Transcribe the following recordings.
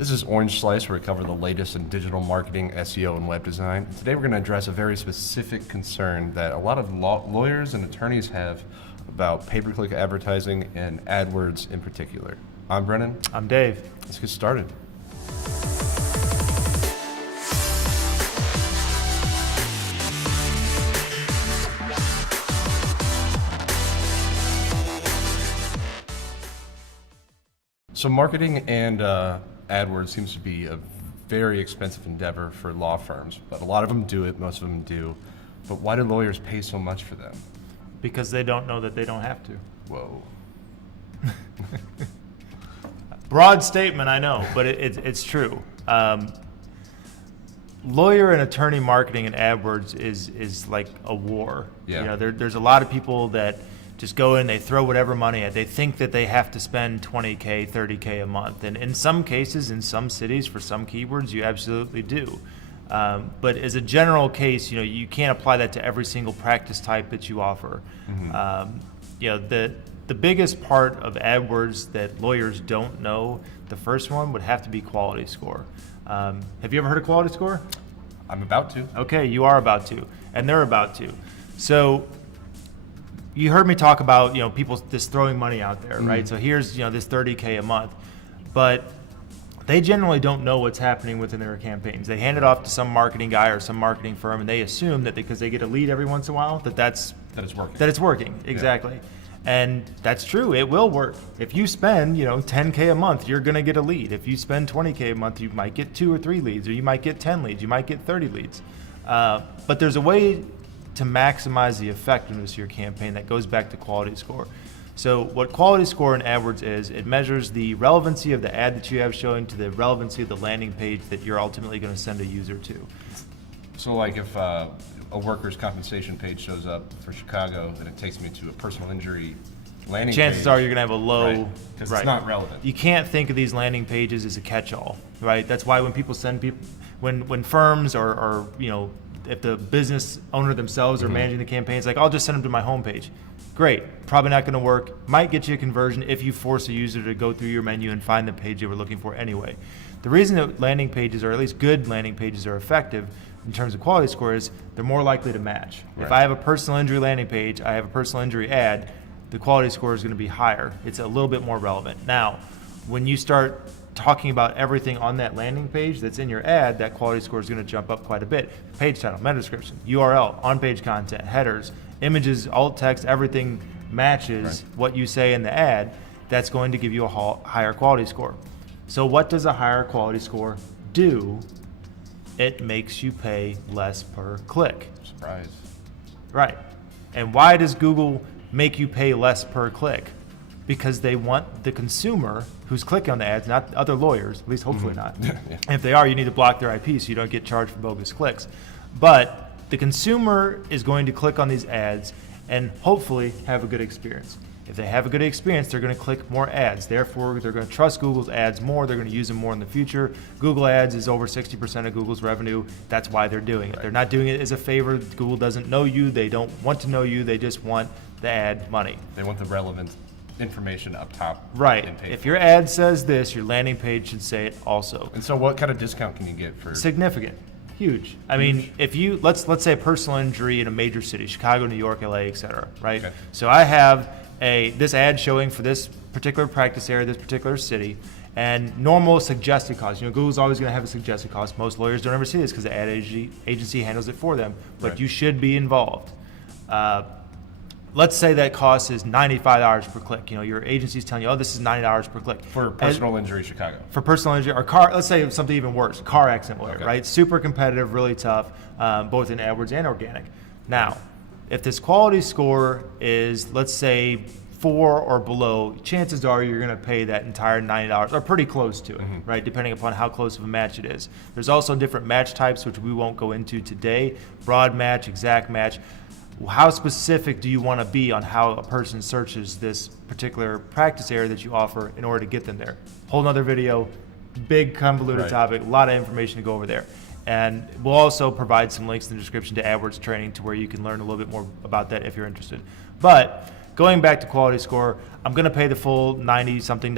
This is Orange Slice, where we cover the latest in digital marketing, SEO, and web design. Today we're going to address a very specific concern that a lot of lawyers and attorneys have about pay-per-click advertising and AdWords in particular. I'm Brennan. I'm Dave. Let's get started. So marketing and AdWords seems to be a very expensive endeavor for law firms, but a lot of them do it, most of them do. But why do lawyers pay so much for them? Because they don't know that they don't have to. Whoa. Broad statement, I know, but it's true. Lawyer and attorney marketing and AdWords is like a war. Yeah. You know, there's a lot of people that just go in, they throw whatever money at. They think that they have to spend $20K, $30K a month. And in some cases, in some cities, for some keywords, you absolutely do. But as a general case, you can't apply that to every single practice type that you offer. Mm-hmm. The biggest part of AdWords that lawyers don't know, the first one would have to be quality score. Have you ever heard of quality score? I'm about to. Okay, you are about to, and they're about to. So you heard me talk about people just throwing money out there, right? So here's this $30K a month, but they generally don't know what's happening within their campaigns. They hand it off to some marketing guy or some marketing firm, and they assume that because they get a lead every once in a while, that it's working. That it's working, exactly. Yeah. And that's true. It will work. If you spend $10K a month, you're going to get a lead. If you spend $20K a month, you might get 2 or 3 leads, or you might get 10 leads, you might get 30 leads. But there's a way to maximize the effectiveness of your campaign that goes back to quality score. So what quality score in AdWords is, it measures the relevancy of the ad that you have showing to the relevancy of the landing page that you're ultimately going to send a user to. So like if a workers' compensation page shows up for Chicago, then it takes me to a personal injury landing page. Chances are you're going to have a low, because it's not relevant. You can't think of these landing pages as a catch-all, right? That's why when people send people, when firms or if the business owner themselves are managing the campaigns, like, I'll just send them to my homepage. Great, probably not going to work. Might get you a conversion if you force a user to go through your menu and find the page they were looking for anyway. The reason that landing pages, or at least good landing pages, are effective in terms of quality score is they're more likely to match. Right. If I have a personal injury landing page, I have a personal injury ad, the quality score is going to be higher. It's a little bit more relevant. Now, when you start talking about everything on that landing page that's in your ad, that quality score is going to jump up quite a bit. Page title, meta description, URL, on-page content, headers, images, alt text, everything matches what you say in the ad. That's going to give you a higher quality score. So what does a higher quality score do? It makes you pay less per click. Surprise. Right. And why does Google make you pay less per click? Because they want the consumer who's clicking on the ads, not other lawyers, at least hopefully not. Yeah. And if they are, you need to block their IP so you don't get charged for bogus clicks. But the consumer is going to click on these ads and hopefully have a good experience. If they have a good experience, they're going to click more ads. Therefore, they're going to trust Google's ads more. They're going to use them more in the future. Google Ads is over 60% of Google's revenue. That's why they're doing it. Right. They're not doing it as a favor. Google doesn't know you. They don't want to know you. They just want the ad money. They want the relevant information up top. Right. If your ad says this, your landing page should say it also. And so what kind of discount can you get for? Significant. Huge. I mean, if you, let's say a personal injury in a major city, Chicago, New York, LA, et cetera, right? Okay. So I have this ad showing for this particular practice area, this particular city, and normal suggested cost. Google's always going to have a suggested cost. Most lawyers don't ever see this because the ad agency handles it for them, but you should be involved. Let's say that cost is $95 per click. Your agency's telling you, oh, this is $90 per click. For personal injury Chicago. For personal injury, or car, let's say something even worse, car accident lawyer, right? Super competitive, really tough, both in AdWords and organic. Now, if this quality score is, let's say, 4 or below, chances are you're going to pay that entire $90, or pretty close to it, right? Depending upon how close of a match it is. There's also different match types, which we won't go into today. Broad match, exact match. How specific do you want to be on how a person searches this particular practice area that you offer in order to get them there? Whole nother video, big convoluted topic, a lot of information to go over there. And we'll also provide some links in the description to AdWords training to where you can learn a little bit more about that if you're interested. But going back to quality score, I'm going to pay the full $90-something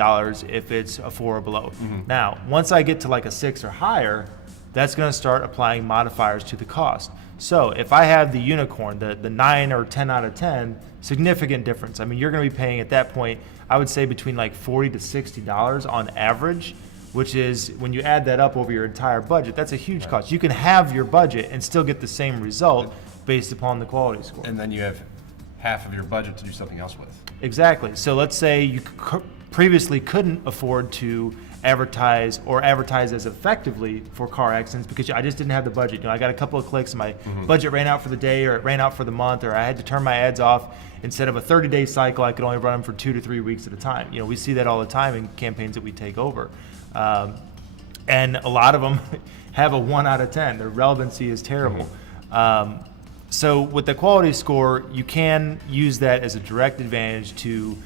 if it's a 4 or below. Now, once I get to like a 6 or higher, that's going to start applying modifiers to the cost. So if I have the unicorn, the 9 or 10 out of 10, significant difference. I mean, you're going to be paying at that point, I would say between like $40 to $60 on average, which is, when you add that up over your entire budget, that's a huge cost. You can have your budget and still get the same result based upon the quality score. And then you have half of your budget to do something else with. Exactly. So let's say you previously couldn't afford to advertise as effectively for car accidents because I just didn't have the budget. You know, I got a couple of clicks and my budget ran out for the day, or it ran out for the month, or I had to turn my ads off. Instead of a 30-day cycle, I could only run them for 2 to 3 weeks at a time. You know, we see that all the time in campaigns that we take over. And a lot of them have a 1 out of 10. Their relevancy is terrible. So with the quality score, you can use that as a direct advantage to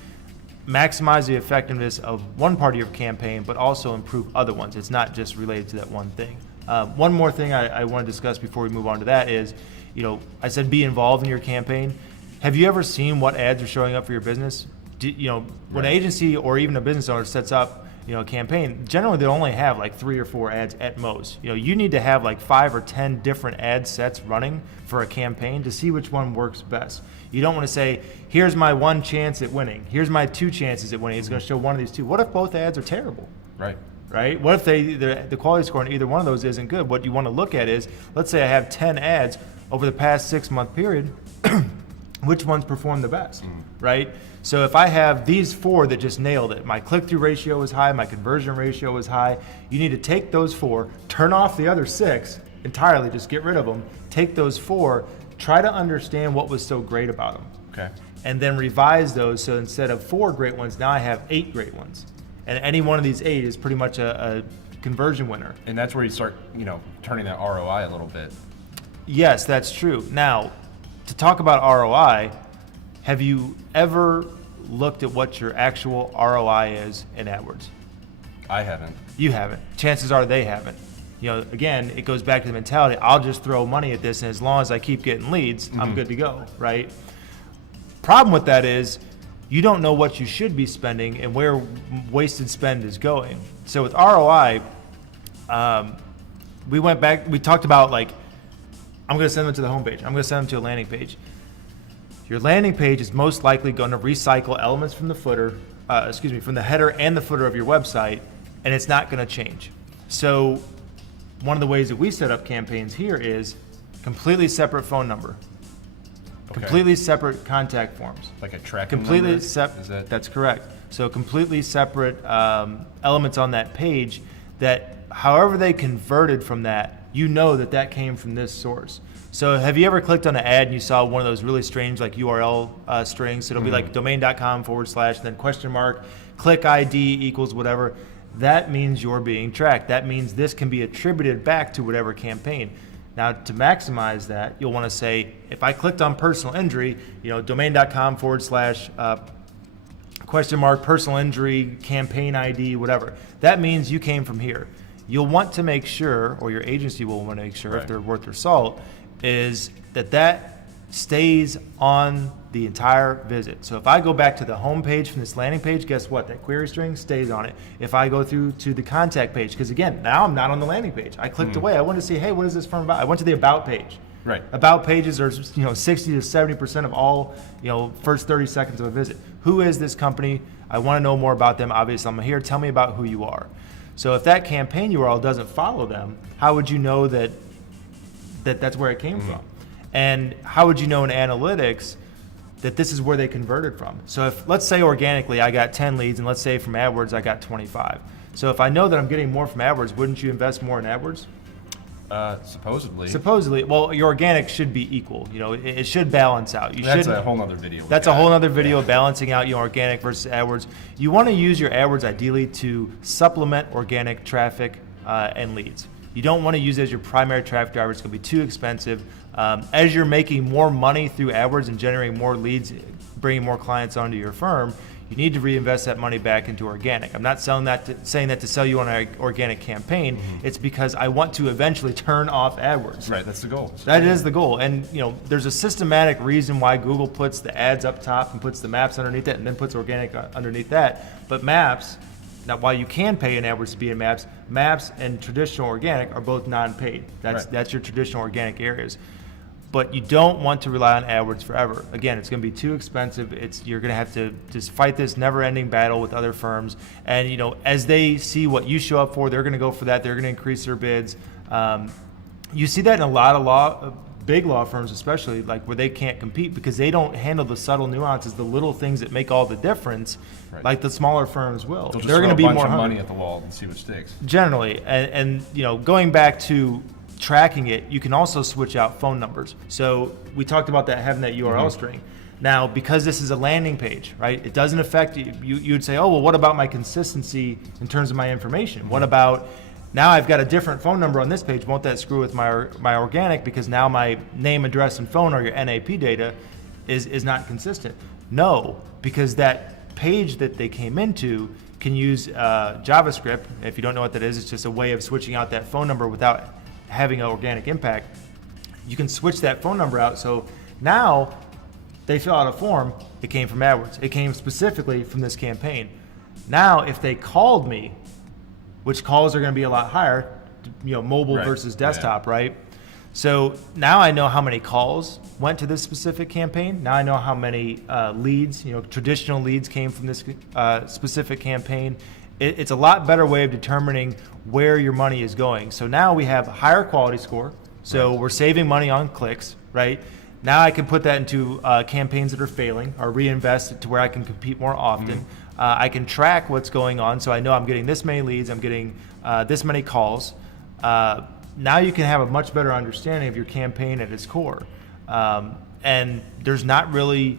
maximize the effectiveness of one part of your campaign, but also improve other ones. It's not just related to that one thing. One more thing I want to discuss before we move on to that is, you know, I said be involved in your campaign. Have you ever seen what ads are showing up for your business? When an agency or even a business owner sets up, you know, a campaign, generally they only have like 3 or 4 ads at most. You know, you need to have like 5 or 10 different ad sets running for a campaign to see which one works best. You don't want to say, here's my 1 chance at winning. Here's my 2 chances at winning. It's going to show one of these 2. What if both ads are terrible? Right? What if the quality score in either one of those isn't good? What you want to look at is, let's say I have 10 ads over the past 6-month period. Which ones perform the best, right? So if I have these 4 that just nailed it, my click-through ratio is high, my conversion ratio is high, you need to take those 4, turn off the other 6 entirely, just get rid of them, take those 4, try to understand what was so great about them. Okay. And then revise those, so instead of 4 great ones, now I have 8 great ones. And any one of these 8 is pretty much a conversion winner. And that's where you start, you know, turning that ROI a little bit. Yes, that's true. Now, to talk about ROI, have you ever looked at what your actual ROI is in AdWords? I haven't. You haven't. Chances are they haven't. You know, again, it goes back to the mentality, I'll just throw money at this, and as long as I keep getting leads, I'm good to go, right? Problem with that is, you don't know what you should be spending and where wasted spend is going. So with ROI, we talked about, like, I'm going to send them to the homepage. I'm going to send them to a landing page. Your landing page is most likely going to recycle elements from the from the header and the footer of your website, and it's not going to change. So one of the ways that we set up campaigns here is completely separate phone number, completely separate contact forms. Like a tracking number? That's correct. So completely separate elements on that page that however they converted from that, you know that came from this source. So have you ever clicked on an ad and you saw one of those really strange like URL strings? So it'll be like domain.com / then question mark, click ID equals whatever. That means you're being tracked. That means this can be attributed back to whatever campaign. Now to maximize that, you'll want to say, if I clicked on personal injury, you know, domain.com / question mark, personal injury, campaign ID, whatever. That means you came from here. You'll want to make sure, or your agency will want to make sure, if they're worth their salt, is that stays on the entire visit. So if I go back to the home page from this landing page, guess what? That query string stays on it. If I go through to the contact page, because again, now I'm not on the landing page. I clicked away. I wanted to see, hey, what is this firm about? I went to the about page. Right. About pages are 60 to 70% of all first 30 seconds of a visit. Who is this company? I want to know more about them. Obviously, I'm here. Tell me about who you are. So if that campaign URL doesn't follow them, how would you know that that's where it came from? And how would you know in analytics that this is where they converted from? So if, let's say organically I got 10 leads, and let's say from AdWords I got 25. So if I know that I'm getting more from AdWords, wouldn't you invest more in AdWords? Supposedly. Well, your organic should be equal. It should balance out. That's a whole other video. That's a whole other video balancing out your organic versus AdWords. You want to use your AdWords ideally to supplement organic traffic and leads. You don't want to use it as your primary traffic driver. It's going to be too expensive. As you're making more money through AdWords and generating more leads, bringing more clients onto your firm, you need to reinvest that money back into organic. I'm not saying that to sell you on an organic campaign. It's because I want to eventually turn off AdWords. Right, that's the goal. That is the goal. And there's a systematic reason why Google puts the ads up top and puts the maps underneath it and then puts organic underneath that. But maps, now while you can pay in AdWords to be in maps, maps and traditional organic are both non-paid. That's your traditional organic areas. But you don't want to rely on AdWords forever. Again, it's going to be too expensive. You're going to have to just fight this never-ending battle with other firms. And as they see what you show up for, they're going to go for that. They're going to increase their bids. You see that in a lot of big law firms, especially like where they can't compete because they don't handle the subtle nuances, the little things that make all the difference, like the smaller firms will. They're going to be more hungry. Money at the wall and see what sticks. Generally, and going back to tracking it, you can also switch out phone numbers. So we talked about that, having that URL string. Now, because this is a landing page, right, it doesn't affect you. You'd say, oh, well, what about my consistency in terms of my information? What about, now I've got a different phone number on this page. Won't that screw with my organic because now my name, address, and phone or your NAP data is not consistent? No, because that page that they came into can use JavaScript. If you don't know what that is, it's just a way of switching out that phone number without having an organic impact. You can switch that phone number out. So now they fill out a form, it came from AdWords. It came specifically from this campaign. Now, if they called me, which calls are going to be a lot higher, mobile versus desktop, right? So now I know how many calls went to this specific campaign. Now I know how many leads, traditional leads came from this specific campaign. It's a lot better way of determining where your money is going. So now we have a higher quality score. So we're saving money on clicks, right? Now I can put that into campaigns that are failing or reinvest it to where I can compete more often. I can track what's going on. So I know I'm getting this many leads, I'm getting this many calls. Now you can have a much better understanding of your campaign at its core. And there's not really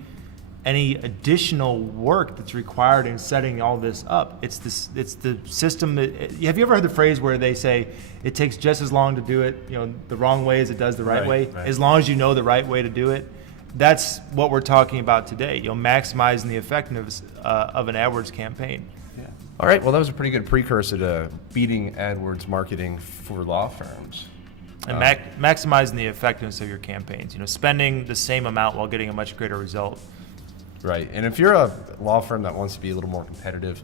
any additional work that's required in setting all this up. It's the system that, have you ever heard the phrase where they say it takes just as long to do it, the wrong way as it does the right way, as long as you know the right way to do it? That's what we're talking about today, maximizing the effectiveness of an AdWords campaign. Yeah. All right, well, that was a pretty good precursor to beating AdWords marketing for law firms. And maximizing the effectiveness of your campaigns, spending the same amount while getting a much greater result. Right, and if you're a law firm that wants to be a little more competitive,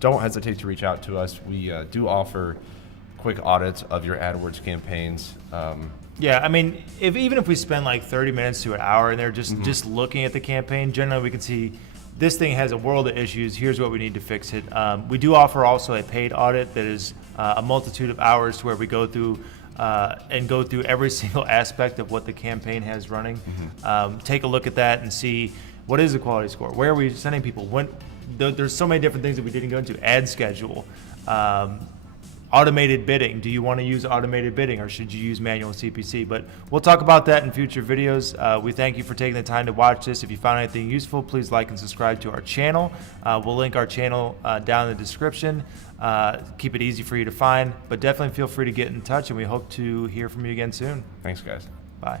don't hesitate to reach out to us. We do offer quick audits of your AdWords campaigns. Yeah, I mean, even if we spend like 30 minutes to an hour and they're just looking at the campaign, generally we can see this thing has a world of issues. Here's what we need to fix it. We do offer also a paid audit that is a multitude of hours to where we go through every single aspect of what the campaign has running. Take a look at that and see what is the quality score. Where are we sending people? There's so many different things that we didn't go into. Ad schedule, automated bidding. Do you want to use automated bidding or should you use manual CPC? But we'll talk about that in future videos. We thank you for taking the time to watch this. If you found anything useful, please like and subscribe to our channel. We'll link our channel down in the description. Keep it easy for you to find, but definitely feel free to get in touch and we hope to hear from you again soon. Thanks, guys. Bye.